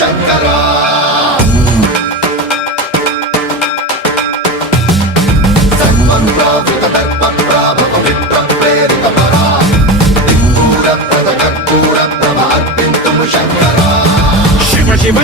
శంకరా సన్మంత్రావృత దర్ప ప్రాభవ విప్ర ప్రేరిత పరా దిక్పూర ప్రద కర్పూర ప్రభ అర్పింతుము శంకరా శివ శివ